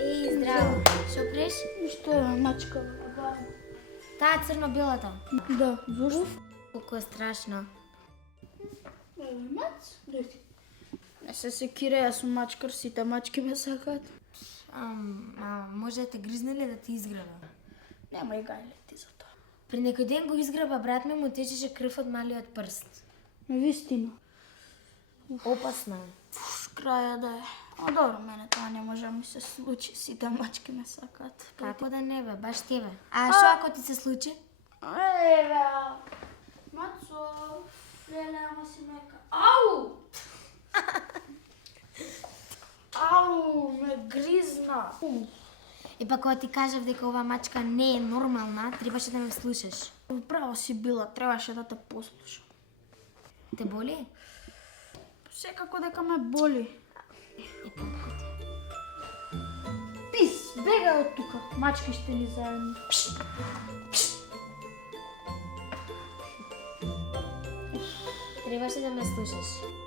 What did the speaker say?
Еј, здраво. Што преш? Што е мачка? Таа црно-белата. Да, зошто? Колку е страшно. Мац? Дојди. Не се секира, јас сум мачкар, сите мачки ме сакаат. Може да те гризне ли да ти изгреба? Немај гајле ти за тоа. Пред некој ден го изгреба брат ми, му течеше крв од малиот прст. Вистина. Опасно е. Краја да е. А добро, мене тоа не може да ми се случи, сите мачки ме сакаат. Како да не бе, баш тебе. А што ако ти се случи? Еве, Мацо, леле, ама си мека. Ау! Ау, ме гризна. И па кога ти кажав дека оваа мачка не е нормална, требаше да ме слушаш. Право си била, требаше да те послушам. Те боли? Секако дека ме боли. И колку ти? Пис, бегај од тука. Мачки ще ни заедно. Требаше да ме слушаш.